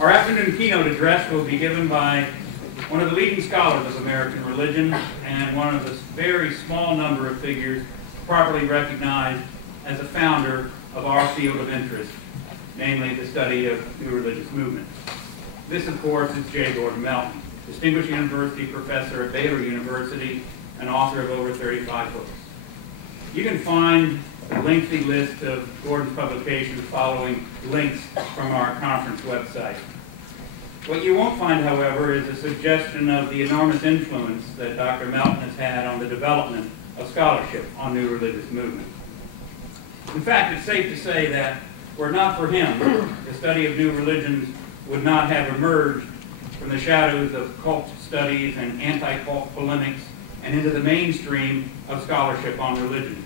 Our afternoon keynote address will be given by one of the leading scholars of American religion and one of the very small number of figures properly recognized as a founder of our field of interest, namely the study of new religious movements. This, of course, is J. Gordon Melton, distinguished university professor at Baylor University and author of over 35 books. You can find a lengthy list of Gordon's publications following links from our conference website. What you won't find, however, is a suggestion of the enormous influence that Dr. Melton has had on the development of scholarship on new religious movements. In fact, it's safe to say that were it not for him, the study of new religions would not have emerged from the shadows of cult studies and anti-cult polemics and into the mainstream of scholarship on religion.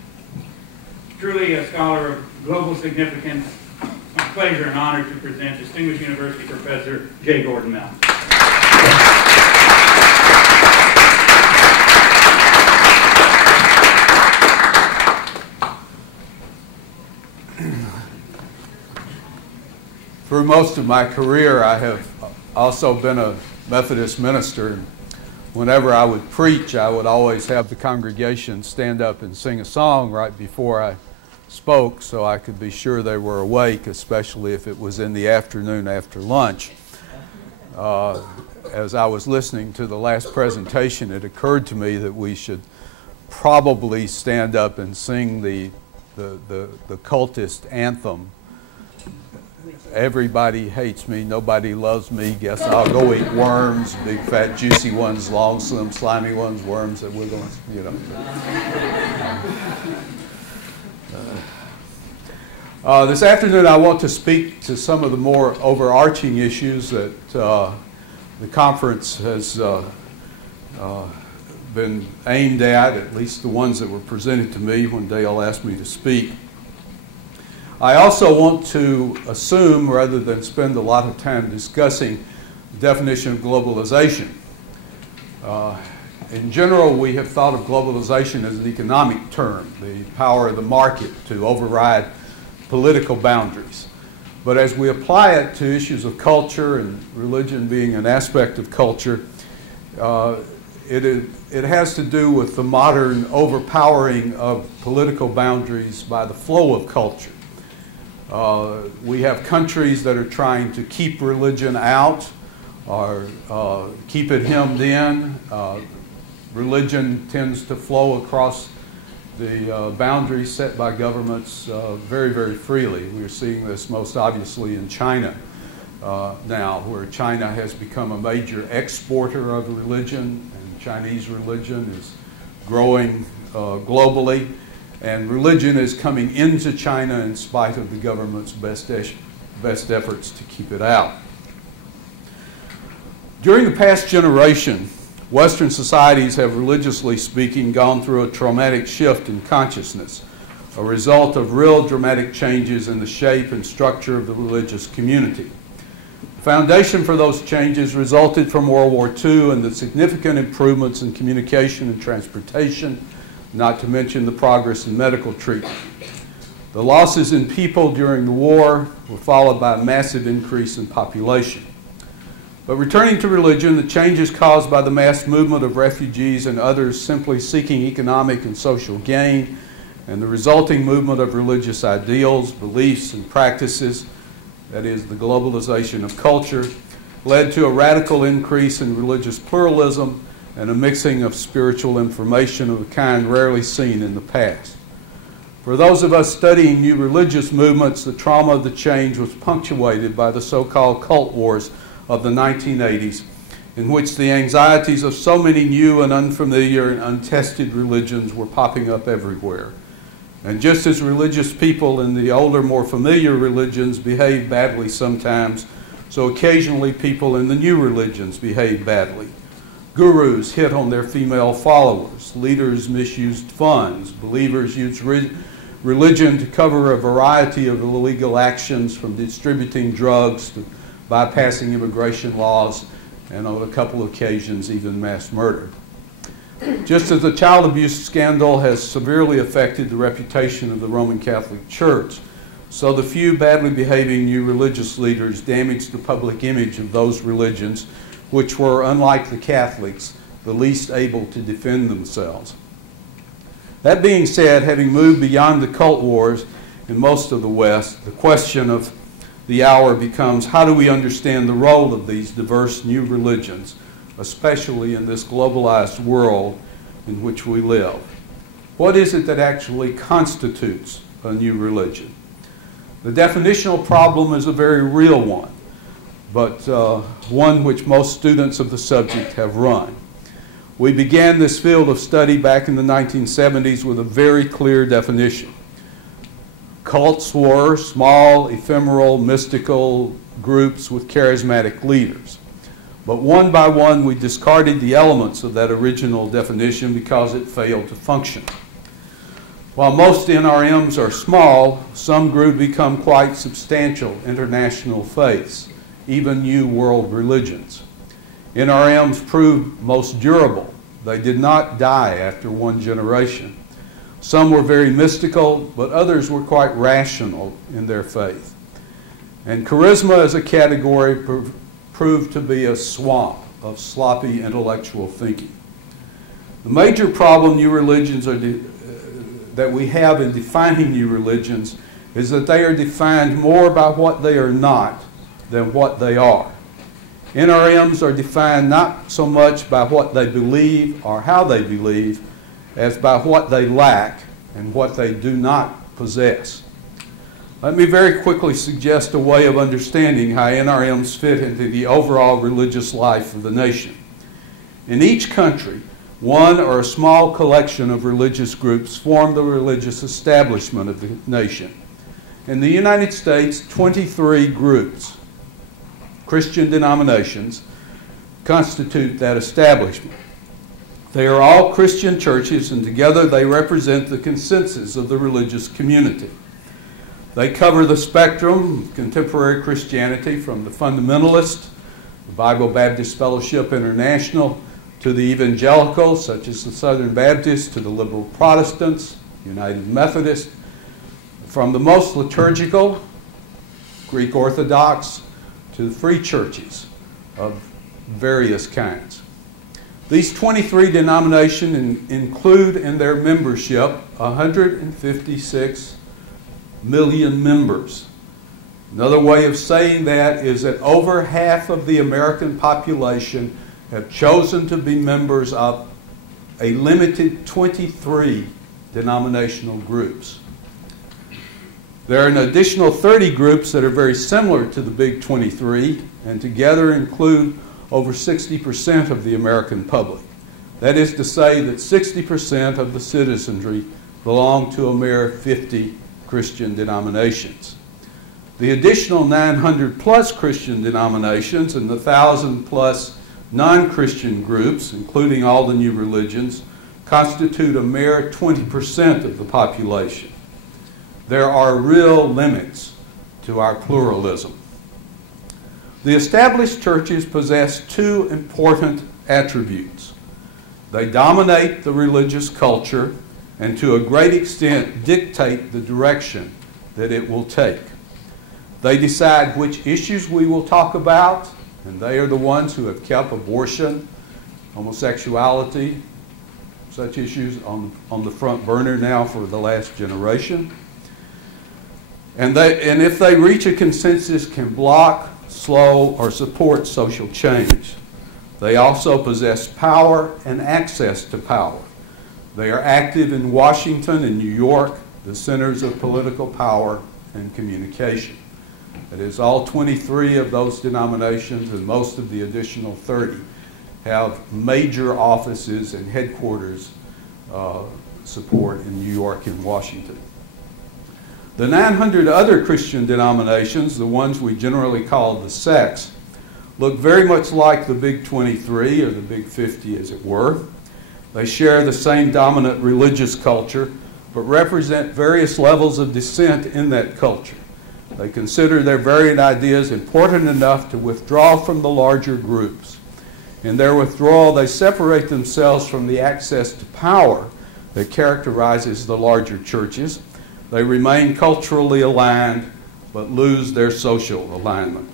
Truly a scholar of global significance, it's my pleasure and honor to present distinguished university professor J. Gordon Melton. For most of my career, I have also been a Methodist minister. Whenever I would preach, I would always have the congregation stand up and sing a song right before I spoke so I could be sure they were awake, especially if it was in the afternoon after lunch. As I was listening to the last presentation, it occurred to me that we should probably stand up and sing the cultist anthem. Everybody hates me, nobody loves me, guess I'll go eat worms, big fat juicy ones, long slim slimy ones, worms that wiggle, you know. This afternoon I want to speak to some of the more overarching issues that the conference has been aimed at least the ones that were presented to me when Dale asked me to speak. I also want to assume, rather than spend a lot of time discussing the definition of globalization. In general, we have thought of globalization as an economic term, the power of the market to override political boundaries. But as we apply it to issues of culture and religion being an aspect of culture, it has to do with the modern overpowering of political boundaries by the flow of culture. We have countries that are trying to keep religion out or keep it hemmed in. Religion tends to flow across the boundaries set by governments very, very freely. We're seeing this most obviously in China now, where China has become a major exporter of religion, and Chinese religion is growing globally. And religion is coming into China in spite of the government's best efforts to keep it out. During the past generation, Western societies have, religiously speaking, gone through a traumatic shift in consciousness, a result of real dramatic changes in the shape and structure of the religious community. The foundation for those changes resulted from World War II and the significant improvements in communication and transportation, not to mention the progress in medical treatment. The losses in people during the war were followed by a massive increase in population. But returning to religion, the changes caused by the mass movement of refugees and others simply seeking economic and social gain, and the resulting movement of religious ideals, beliefs, and practices, that is, the globalization of culture, led to a radical increase in religious pluralism and a mixing of spiritual information of a kind rarely seen in the past. For those of us studying new religious movements, the trauma of the change was punctuated by the so-called cult wars of the 1980s, in which the anxieties of so many new and unfamiliar and untested religions were popping up everywhere. And just as religious people in the older, more familiar religions behave badly sometimes, so occasionally people in the new religions behave badly. Gurus hit on their female followers. Leaders misused funds. Believers used religion to cover a variety of illegal actions, from distributing drugs to bypassing immigration laws, and on a couple of occasions even mass murder. Just as the child abuse scandal has severely affected the reputation of the Roman Catholic Church, So the few badly behaving new religious leaders damaged the public image of those religions which were, unlike the Catholics, the least able to defend themselves. That being said, having moved beyond the cult wars in most of the West, the question of the hour becomes, how do we understand the role of these diverse new religions, especially in this globalized world in which we live? What is it that actually constitutes a new religion? The definitional problem is a very real one, but one which most students of the subject have run. We began this field of study back in the 1970s with a very clear definition. Cults were small, ephemeral, mystical groups with charismatic leaders. But one by one, we discarded the elements of that original definition because it failed to function. While most NRMs are small, some grew to become quite substantial international faiths, even new world religions. NRMs proved most durable. They did not die after one generation. Some were very mystical, but others were quite rational in their faith. And charisma as a category proved to be a swamp of sloppy intellectual thinking. The major problem new religions that we have in defining new religions is that they are defined more by what they are not than what they are. NRMs are defined not so much by what they believe or how they believe as by what they lack and what they do not possess. Let me very quickly suggest a way of understanding how NRMs fit into the overall religious life of the nation. In each country, one or a small collection of religious groups form the religious establishment of the nation. In the United States, 23 groups, Christian denominations, constitute that establishment. They are all Christian churches, and together they represent the consensus of the religious community. They cover the spectrum of contemporary Christianity, from the fundamentalist, the Bible Baptist Fellowship International, to the evangelicals, such as the Southern Baptists, to the liberal Protestants, United Methodist, from the most liturgical, Greek Orthodox, to the free churches of various kinds. These 23 denominations include in their membership 156 million members. Another way of saying that is that over half of the American population have chosen to be members of a limited 23 denominational groups. There are an additional 30 groups that are very similar to the big 23 and together include over 60% of the American public. That is to say that 60% of the citizenry belong to a mere 50 Christian denominations. The additional 900 plus Christian denominations and the 1,000 plus non-Christian groups, including all the new religions, constitute a mere 20% of the population. There are real limits to our pluralism. The established churches possess two important attributes. They dominate the religious culture and to a great extent dictate the direction that it will take. They decide which issues we will talk about, and they are the ones who have kept abortion, homosexuality, such issues on the front burner now for the last generation. And if they reach a consensus, can block, slow, or support social change. They also possess power and access to power. They are active in Washington and New York, the centers of political power and communication. That is, all 23 of those denominations and most of the additional 30 have major offices and headquarters support in New York and Washington. The 900 other Christian denominations, the ones we generally call the sects, look very much like the Big 23 or the Big 50 as it were. They share the same dominant religious culture but represent various levels of dissent in that culture. They consider their varied ideas important enough to withdraw from the larger groups. In their withdrawal, they separate themselves from the access to power that characterizes the larger churches. They remain culturally aligned but lose their social alignment.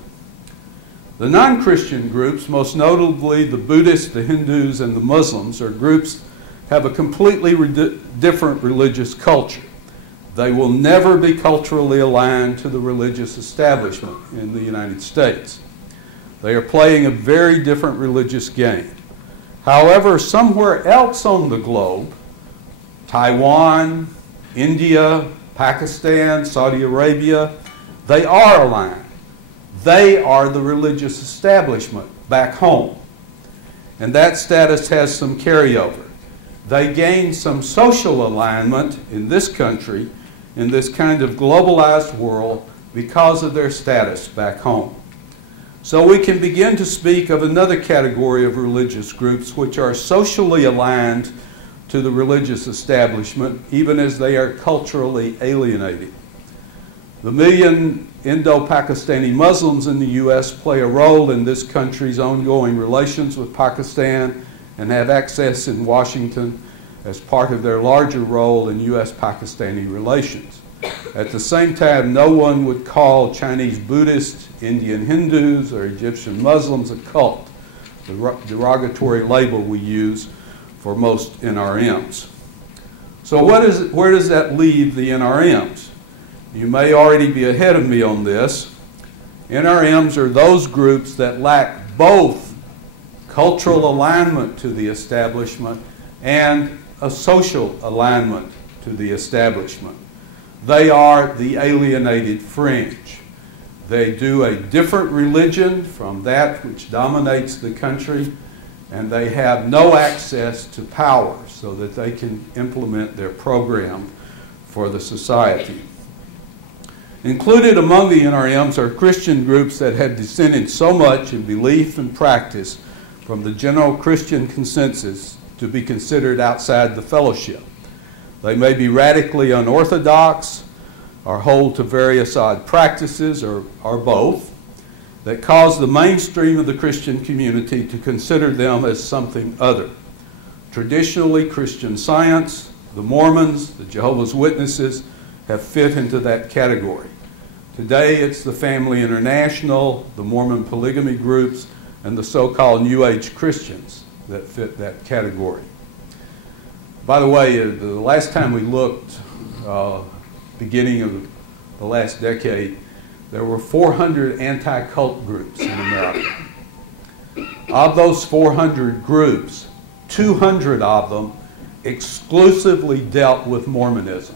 The non-Christian groups, most notably the Buddhists, the Hindus, and the Muslims, are groups have a completely different religious culture. They will never be culturally aligned to the religious establishment in the United States. They are playing a very different religious game. However, somewhere else on the globe, Taiwan, India, Pakistan, Saudi Arabia, they are aligned. They are the religious establishment back home. And that status has some carryover. They gain some social alignment in this country, in this kind of globalized world, because of their status back home. So we can begin to speak of another category of religious groups which are socially aligned to the religious establishment, even as they are culturally alienated. The million Indo-Pakistani Muslims in the U.S. play a role in this country's ongoing relations with Pakistan and have access in Washington as part of their larger role in U.S.-Pakistani relations. At the same time, no one would call Chinese Buddhists, Indian Hindus, or Egyptian Muslims a cult, the derogatory label we use for most NRMs. So where does that leave the NRMs? You may already be ahead of me on this. NRMs are those groups that lack both cultural alignment to the establishment and a social alignment to the establishment. They are the alienated fringe. They do a different religion from that which dominates the country, and they have no access to power so that they can implement their program for the society. Included among the NRMs are Christian groups that have dissented so much in belief and practice from the general Christian consensus to be considered outside the fellowship. They may be radically unorthodox or hold to various odd practices or both that cause the mainstream of the Christian community to consider them as something other. Traditionally, Christian Science, the Mormons, the Jehovah's Witnesses have fit into that category. Today, it's the Family International, the Mormon polygamy groups, and the so-called New Age Christians that fit that category. By the way, the last time we looked, beginning of the last decade, there were 400 anti-cult groups in America. Of those 400 groups, 200 of them exclusively dealt with Mormonism.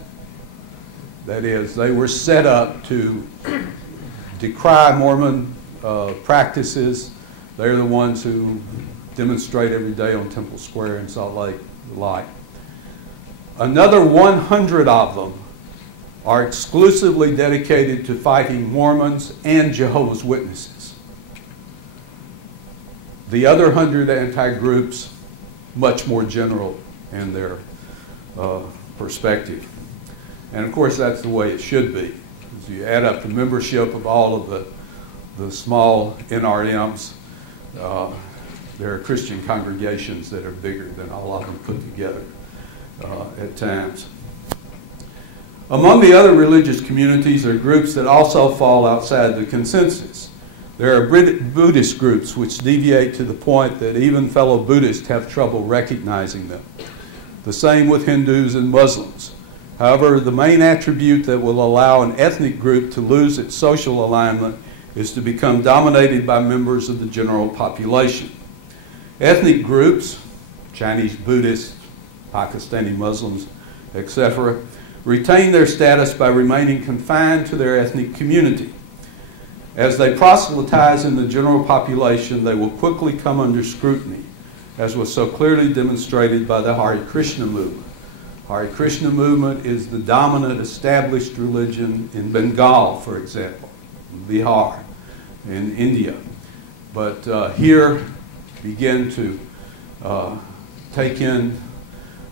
That is, they were set up to decry Mormon practices. They're the ones who demonstrate every day on Temple Square in Salt Lake, the like. Another 100 of them are exclusively dedicated to fighting Mormons and Jehovah's Witnesses. The other 100 anti-groups, much more general in their perspective. And of course, that's the way it should be. As you add up the membership of all of the small NRMs, there are Christian congregations that are bigger than all of them put together at times. Among the other religious communities are groups that also fall outside the consensus. There are Buddhist groups which deviate to the point that even fellow Buddhists have trouble recognizing them. The same with Hindus and Muslims. However, the main attribute that will allow an ethnic group to lose its social alignment is to become dominated by members of the general population. Ethnic groups, Chinese Buddhists, Pakistani Muslims, etc., retain their status by remaining confined to their ethnic community. As they proselytize in the general population, they will quickly come under scrutiny, as was so clearly demonstrated by the Hare Krishna movement. Hare Krishna movement is the dominant established religion in Bengal, for example, in Bihar, in India. But here begin to take in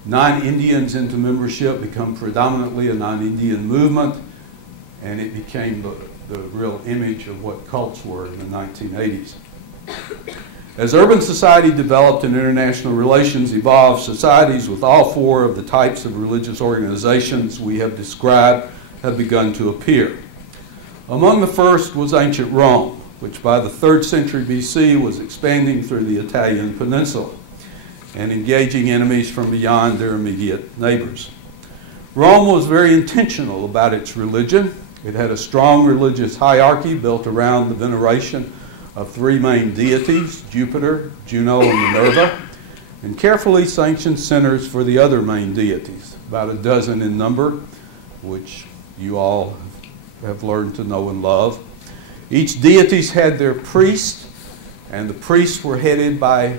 non-Indians into membership, become predominantly a non-Indian movement, and it became the real image of what cults were in the 1980s. As urban society developed and international relations evolved, societies with all four of the types of religious organizations we have described have begun to appear. Among the first was ancient Rome, which by the 3rd century BC was expanding through the Italian peninsula and engaging enemies from beyond their immediate neighbors. Rome was very intentional about its religion. It had a strong religious hierarchy built around the veneration of 3 main deities, Jupiter, Juno, and Minerva, and carefully sanctioned centers for the other main deities, about a dozen in number, which you all have learned to know and love. Each deities had their priest, and the priests were headed by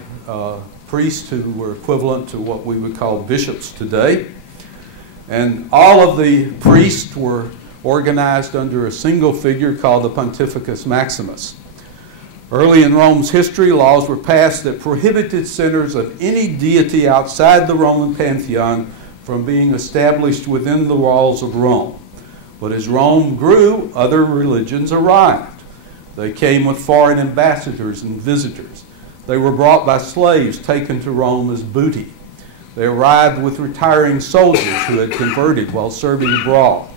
priests who were equivalent to what we would call bishops today. And all of the priests were organized under a single figure called the Pontificus Maximus. Early in Rome's history, laws were passed that prohibited centers of any deity outside the Roman pantheon from being established within the walls of Rome. But as Rome grew, other religions arrived. They came with foreign ambassadors and visitors. They were brought by slaves taken to Rome as booty. They arrived with retiring soldiers who had converted while serving abroad.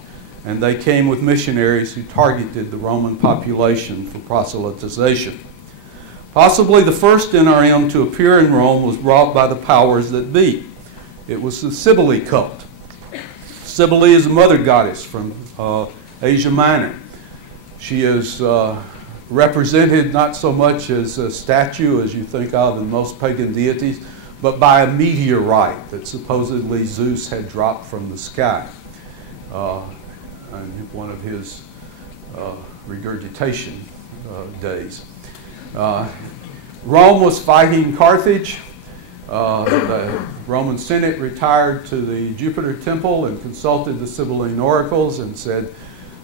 And they came with missionaries who targeted the Roman population for proselytization. Possibly the first NRM to appear in Rome was brought by the powers that be. It was the Cybele cult. Cybele is a mother goddess from Asia Minor. She is represented not so much as a statue as you think of in most pagan deities, but by a meteorite that supposedly Zeus had dropped from the sky in one of his regurgitation days. Rome was fighting Carthage. The Roman Senate retired to the Jupiter temple and consulted the Sibylline oracles and said,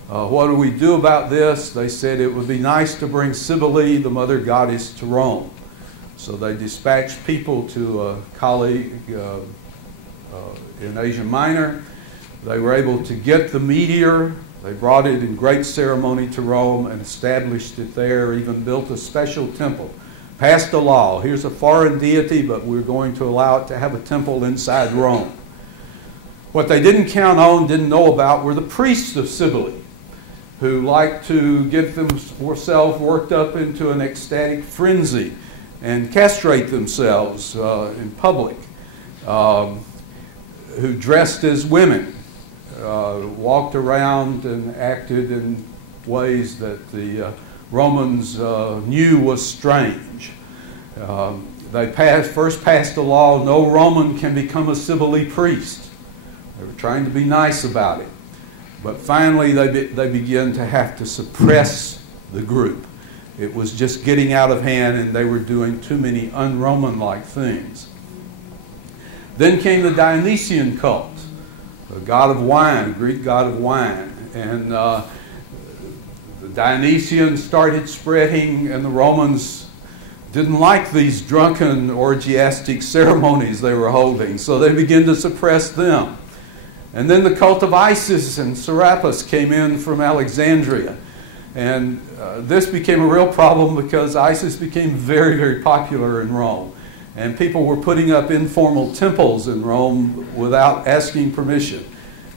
what do we do about this? They said it would be nice to bring Cybele, the mother goddess, to Rome. So they dispatched people to a colleague in Asia Minor. They were able to get the meteor. They brought it in great ceremony to Rome and established it there, even built a special temple. Passed a law. Here's a foreign deity, but we're going to allow it to have a temple inside Rome. What they didn't count on, didn't know about, were the priests of Cybele, who liked to get themselves worked up into an ecstatic frenzy and castrate themselves in public, who dressed as women, walked around and acted in ways that the Romans knew was strange. They first passed a law, no Roman can become a Cybele priest. They were trying to be nice about it. But finally they began to have to suppress the group. It was just getting out of hand and they were doing too many un-Roman-like things. Then came the Dionysian cult, the god of wine, Greek god of wine. And the Dionysians started spreading, and the Romans didn't like these drunken orgiastic ceremonies they were holding, so they began to suppress them. And then the cult of Isis and Serapis came in from Alexandria. And this became a real problem because Isis became very, very popular in Rome. And people were putting up informal temples in Rome without asking permission.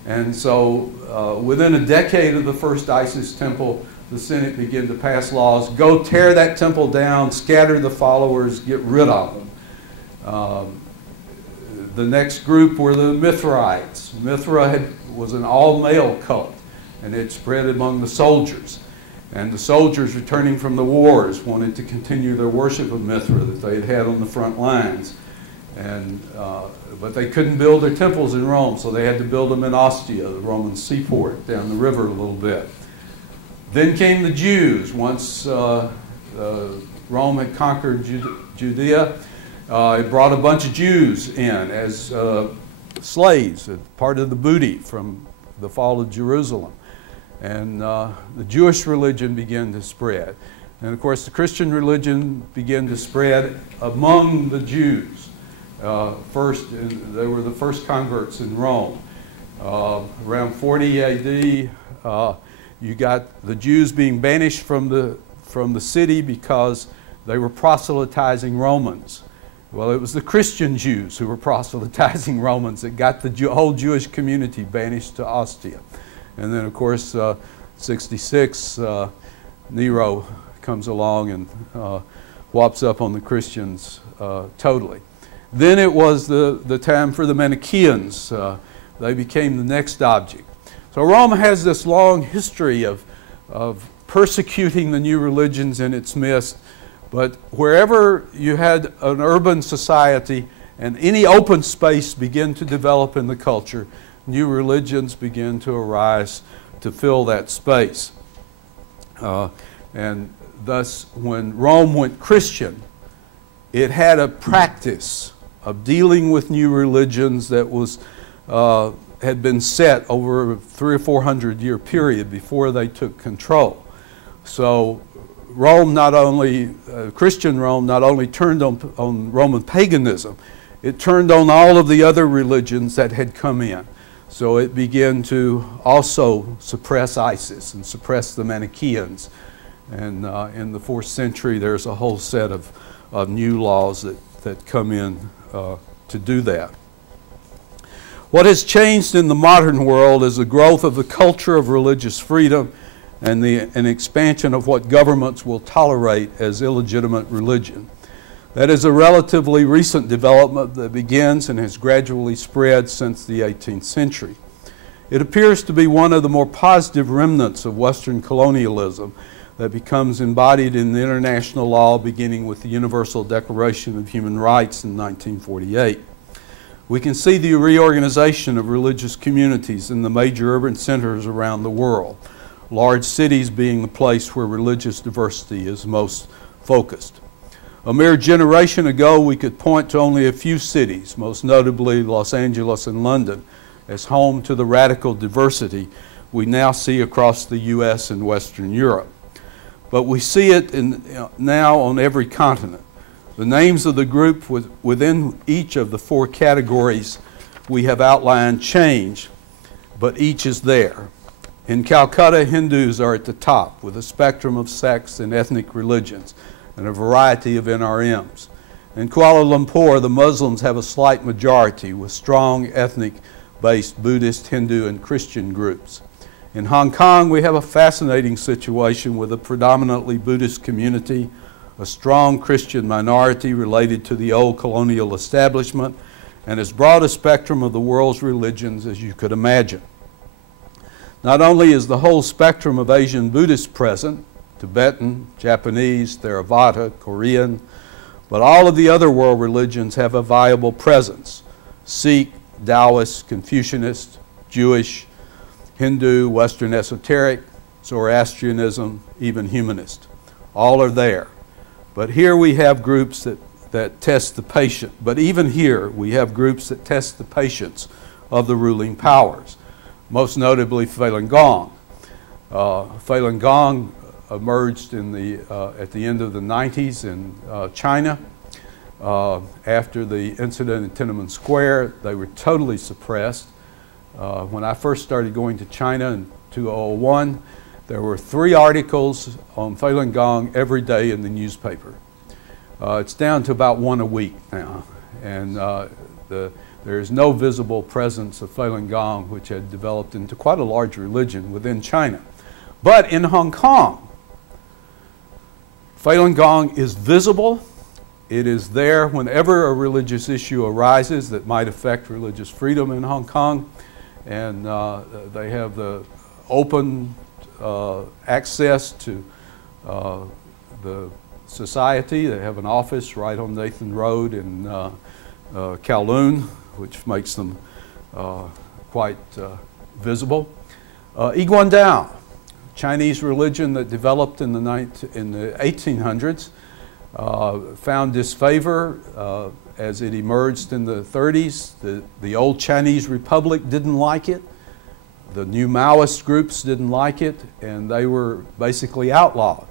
And so within a decade of the first Isis temple, the Senate began to pass laws, go tear that temple down, scatter the followers, get rid of them. The next group were the Mithrites. Mithra was an all-male cult, and it spread among the soldiers. And the soldiers returning from the wars wanted to continue their worship of Mithra that they had on the front lines. But they couldn't build their temples in Rome, so they had to build them in Ostia, the Roman seaport, down the river a little bit. Then came the Jews. Once Rome had conquered Judea, it brought a bunch of Jews in as slaves, as part of the booty from the fall of Jerusalem. And the Jewish religion began to spread. And of course the Christian religion began to spread among the Jews. First, they were the first converts in Rome. Around 40 AD, you got the Jews being banished from the city because they were proselytizing Romans. Well, it was the Christian Jews who were proselytizing Romans that got the whole Jewish community banished to Ostia. And then, of course, 66, Nero comes along and whops up on the Christians totally. Then it was the time for the Manichaeans. They became the next object. So Rome has this long history of persecuting the new religions in its midst, but wherever you had an urban society and any open space began to develop in the culture, new religions began to arise to fill that space. And thus, when Rome went Christian, it had a practice of dealing with new religions that was had been set over a 300 or 400 year period before they took control. So Rome not only, Christian Rome not only turned on Roman paganism, it turned on all of the other religions that had come in. So it began to also suppress ISIS and suppress the Manichaeans. And in the 4th century, there's a whole set of new laws that come in to do that. What has changed in the modern world is the growth of the culture of religious freedom and an expansion of what governments will tolerate as illegitimate religion. That is a relatively recent development that begins and has gradually spread since the 18th century. It appears to be one of the more positive remnants of Western colonialism that becomes embodied in the international law beginning with the Universal Declaration of Human Rights in 1948. We can see the reorganization of religious communities in the major urban centers around the world, large cities being the place where religious diversity is most focused. A mere generation ago, we could point to only a few cities, most notably Los Angeles and London, as home to the radical diversity we now see across the U.S. and Western Europe. But we see it now on every continent. The names of the group within each of the 4 categories we have outlined change, but each is there. In Calcutta, Hindus are at the top with a spectrum of sects and ethnic religions and a variety of NRMs. In Kuala Lumpur, the Muslims have a slight majority with strong ethnic-based Buddhist, Hindu, and Christian groups. In Hong Kong, we have a fascinating situation with a predominantly Buddhist community, a strong Christian minority related to the old colonial establishment, and as broad a spectrum of the world's religions as you could imagine. Not only is the whole spectrum of Asian Buddhists present, Tibetan, Japanese, Theravada, Korean, but all of the other world religions have a viable presence. Sikh, Taoist, Confucianist, Jewish, Hindu, Western esoteric, Zoroastrianism, even humanist. All are there. But here we have groups that test the patient. But even here, we have groups that test the patience of the ruling powers, most notably Falun Gong. Falun Gong emerged at the end of the 90s in China. After the incident in Tiananmen Square, they were totally suppressed. When I first started going to China in 2001, there were 3 articles on Falun Gong every day in the newspaper. It's down to about 1 a week now, and there is no visible presence of Falun Gong, which had developed into quite a large religion within China. But in Hong Kong, Falun Gong is visible. It is there whenever a religious issue arises that might affect religious freedom in Hong Kong, and they have the open access to the society. They have an office right on Nathan Road in Kowloon, which makes them quite visible. Iguandao, Chinese religion that developed in the 1800s, found disfavor as it emerged in the 30s. The old Chinese Republic didn't like it. The new Maoist groups didn't like it, and they were basically outlawed.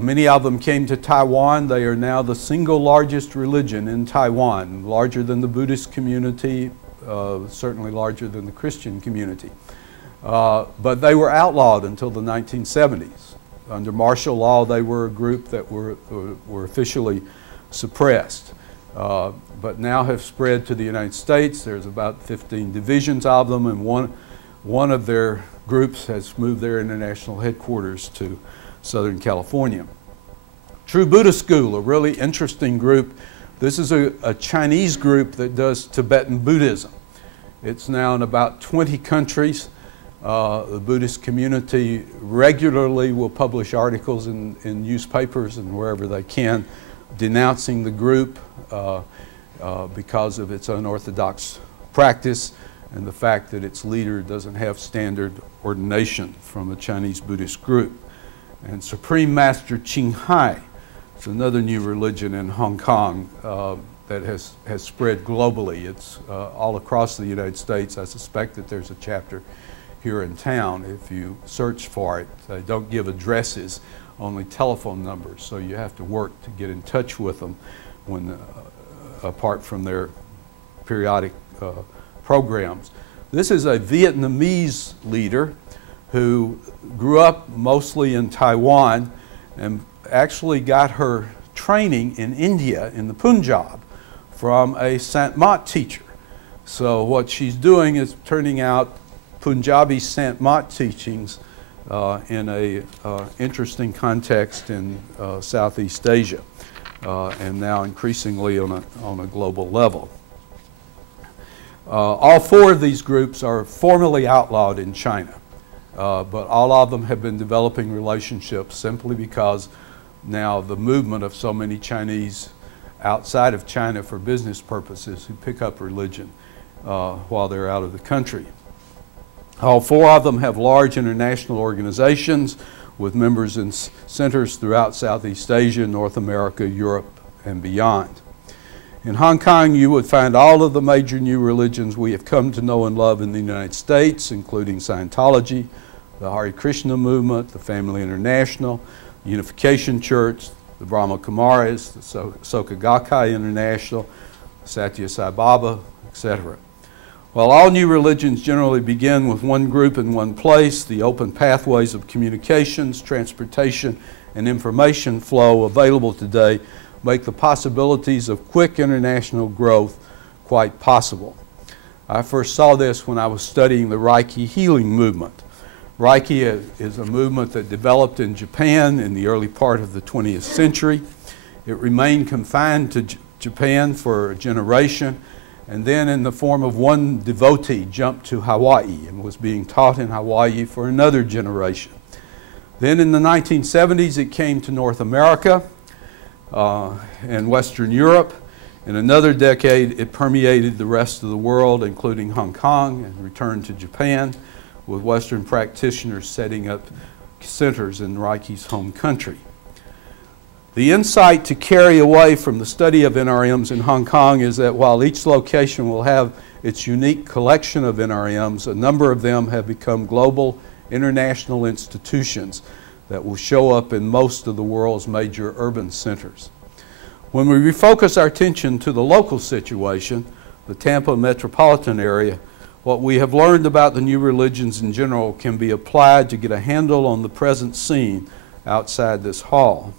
Many of them came to Taiwan. They are now the single largest religion in Taiwan, larger than the Buddhist community, certainly larger than the Christian community. But they were outlawed until the 1970s. Under martial law, they were a group that were officially suppressed, but now have spread to the United States. There's about 15 divisions of them, and one of their groups has moved their international headquarters to Southern California. True Buddhist School, a really interesting group. This is a Chinese group that does Tibetan Buddhism. It's now in about 20 countries. The Buddhist community regularly will publish articles in newspapers and wherever they can denouncing the group because of its unorthodox practice and the fact that its leader doesn't have standard ordination from a Chinese Buddhist group. And Supreme Master Ching Hai is another new religion in Hong Kong that has spread globally. It's all across the United States. I suspect that there's a chapter here in town if you search for it. They don't give addresses, only telephone numbers, so you have to work to get in touch with them when, apart from their periodic programs. This is a Vietnamese leader who grew up mostly in Taiwan and actually got her training in India, in the Punjab, from a Sant Mat teacher. So what she's doing is turning out Punjabi Sant Mat teachings in a interesting context in Southeast Asia, and now increasingly on a global level. All four of these groups are formally outlawed in China, but all of them have been developing relationships simply because now the movement of so many Chinese outside of China for business purposes who pick up religion while they're out of the country. All four of them have large international organizations with members in centers throughout Southeast Asia, North America, Europe, and beyond. In Hong Kong, you would find all of the major new religions we have come to know and love in the United States, including Scientology, the Hare Krishna movement, the Family International, the Unification Church, the Brahma Kumaris, the Soka Gakkai International, Satya Sai Baba, etc. While all new religions generally begin with one group in one place, the open pathways of communications, transportation, and information flow available today make the possibilities of quick international growth quite possible. I first saw this when I was studying the Reiki healing movement. Reiki is a movement that developed in Japan in the early part of the 20th century. It remained confined to Japan for a generation, and then in the form of one devotee jumped to Hawaii and was being taught in Hawaii for another generation. Then in the 1970s it came to North America and Western Europe. In another decade it permeated the rest of the world, including Hong Kong, and returned to Japan, with Western practitioners setting up centers in Reiki's home country. The insight to carry away from the study of NRMs in Hong Kong is that while each location will have its unique collection of NRMs, a number of them have become global international institutions that will show up in most of the world's major urban centers. When we refocus our attention to the local situation, the Tampa metropolitan area, what we have learned about the new religions in general can be applied to get a handle on the present scene outside this hall.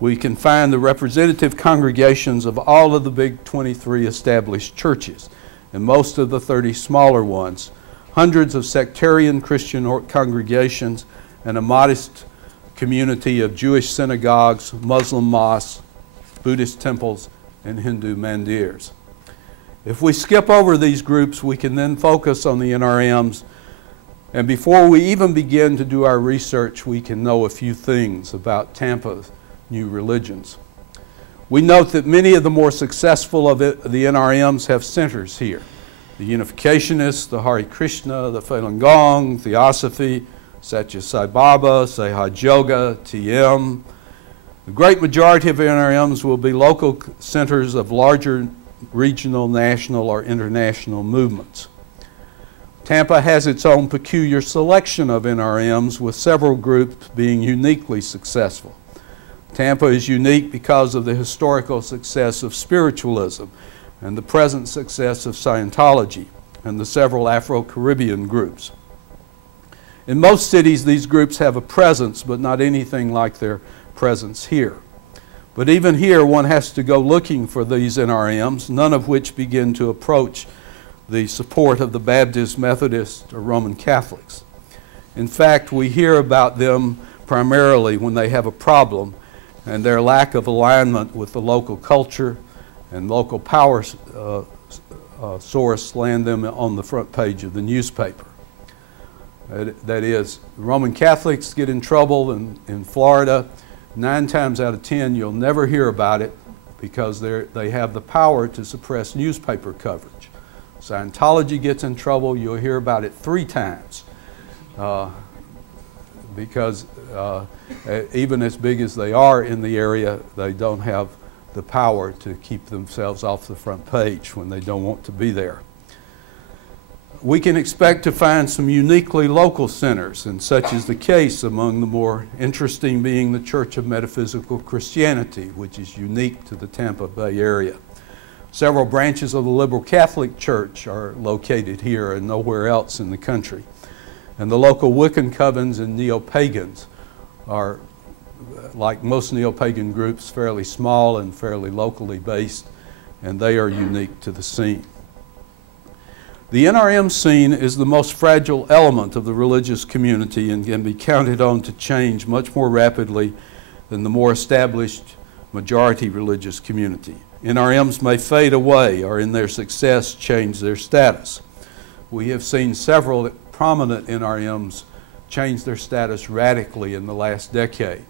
We can find the representative congregations of all of the big 23 established churches and most of the 30 smaller ones, hundreds of sectarian Christian congregations, and a modest community of Jewish synagogues, Muslim mosques, Buddhist temples, and Hindu mandirs. If we skip over these groups, we can then focus on the NRMs, and before we even begin to do our research, we can know a few things about Tampa's new religions. We note that many of the more successful of the NRMs have centers here. The Unificationists, the Hare Krishna, the Falun Gong, Theosophy, Satya Sai Baba, Sehaj Yoga, TM. The great majority of NRMs will be local centers of larger regional, national, or international movements. Tampa has its own peculiar selection of NRMs, with several groups being uniquely successful. Tampa is unique because of the historical success of spiritualism and the present success of Scientology and the several Afro-Caribbean groups. In most cities, these groups have a presence, but not anything like their presence here. But even here, one has to go looking for these NRMs, none of which begin to approach the support of the Baptist, Methodist, or Roman Catholics. In fact, we hear about them primarily when they have a problem, and their lack of alignment with the local culture and local power source land them on the front page of the newspaper. That is, Roman Catholics get in trouble in Florida. 9 times out of 10, you'll never hear about it because they have the power to suppress newspaper coverage. Scientology gets in trouble, you'll hear about it 3 times because even as big as they are in the area, they don't have the power to keep themselves off the front page when they don't want to be there. We can expect to find some uniquely local centers, and such is the case among the more interesting being the Church of Metaphysical Christianity, which is unique to the Tampa Bay area. Several branches of the Liberal Catholic Church are located here and nowhere else in the country. And the local Wiccan covens and neo-pagans are, like most neo-pagan groups, fairly small and fairly locally based, and they are unique to the scene. The NRM scene is the most fragile element of the religious community and can be counted on to change much more rapidly than the more established majority religious community. NRMs may fade away or in their success change their status. We have seen several prominent NRMs change their status radically in the last decade.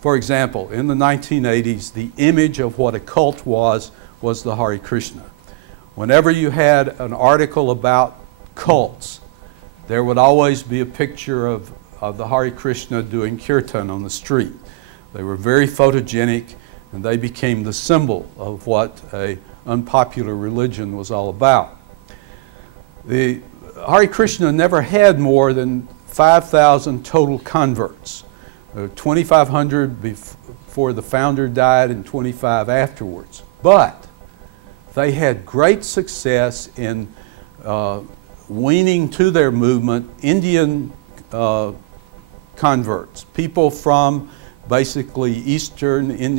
For example, in the 1980s, the image of what a cult was the Hare Krishna. Whenever you had an article about cults, there would always be a picture of the Hare Krishna doing kirtan on the street. They were very photogenic, and they became the symbol of what an unpopular religion was all about. The Hare Krishna never had more than 5,000 total converts. 2,500 before the founder died and 25 afterwards. But they had great success in weaning to their movement Indian converts, people from basically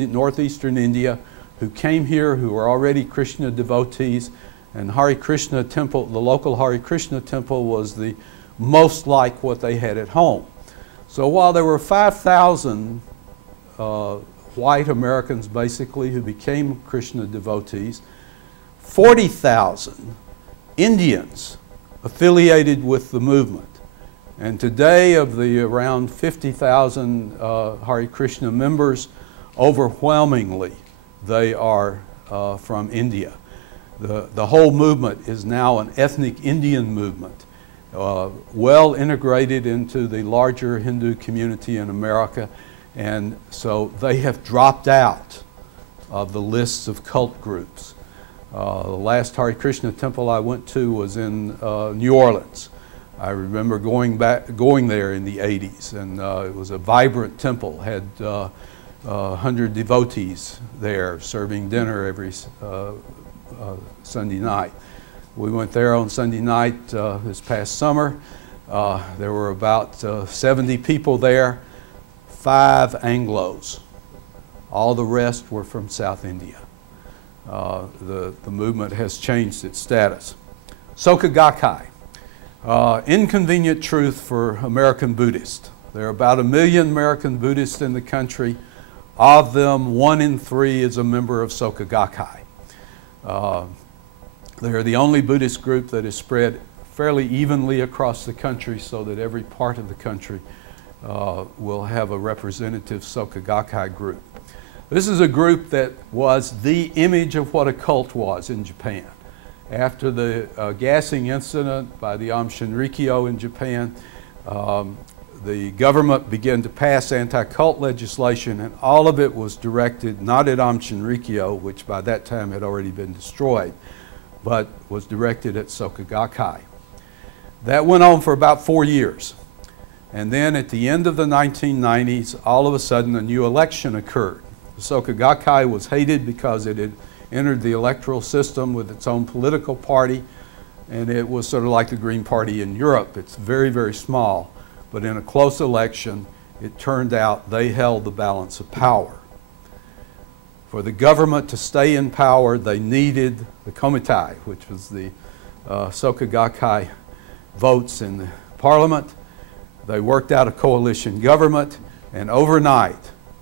northeastern India who came here who were already Krishna devotees, and Hare Krishna temple, the local Hare Krishna temple was the most like what they had at home. So while there were 5,000 white Americans basically who became Krishna devotees, 40,000 Indians affiliated with the movement. And today, of the around 50,000 Hare Krishna members, overwhelmingly they are from India. The whole movement is now an ethnic Indian movement, well integrated into the larger Hindu community in America, and so they have dropped out of the lists of cult groups. The last Hare Krishna temple I went to was in New Orleans. I remember going there in the 80s, and it was a vibrant temple, had 100 devotees there serving dinner every Sunday night. We went there on Sunday night this past summer. There were about 70 people there, 5 Anglos. All the rest were from South India. The movement has changed its status. Soka Gakkai, inconvenient truth for American Buddhists. There are about 1 million American Buddhists in the country. Of them, 1 in 3 is a member of Soka Gakkai. They are the only Buddhist group that is spread fairly evenly across the country so that every part of the country will have a representative Soka Gakkai group. This is a group that was the image of what a cult was in Japan. After the gassing incident by the Aum Shinrikyo in Japan, the government began to pass anti-cult legislation, and all of it was directed not at Aum Shinrikyo, which by that time had already been destroyed, but was directed at Soka Gakkai. That went on for about 4 years. And then at the end of the 1990s, all of a sudden a new election occurred. The Soka Gakkai was hated because it had entered the electoral system with its own political party, and it was sort of like the Green Party in Europe. It's very, very small, but in a close election, it turned out they held the balance of power. For the government to stay in power, they needed the Komitai, which was the Soka Gakkai votes in the parliament. They worked out a coalition government, and overnight,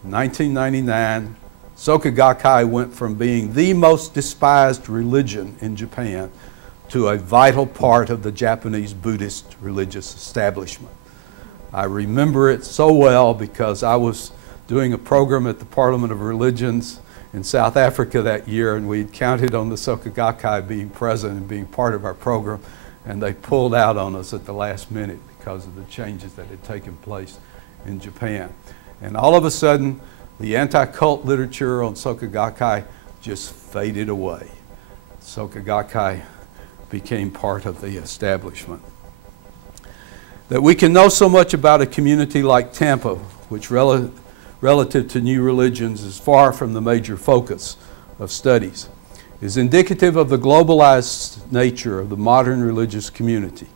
in 1999, Soka Gakkai went from being the most despised religion in Japan to a vital part of the Japanese Buddhist religious establishment. I remember it so well because I was doing a program at the Parliament of Religions in South Africa that year, and we counted on the Soka Gakkai being present and being part of our program, and they pulled out on us at the last minute because of the changes that had taken place in Japan. And all of a sudden, the anti-cult literature on Soka Gakkai just faded away. Soka Gakkai became part of the establishment. That we can know so much about a community like Tampa, which relative to new religions is far from the major focus of studies, is indicative of the globalized nature of the modern religious community,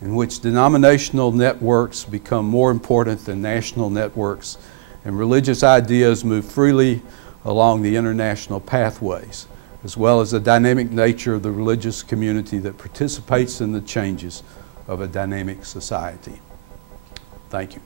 in which denominational networks become more important than national networks, and religious ideas move freely along the international pathways, as well as the dynamic nature of the religious community that participates in the changes of a dynamic society. Thank you.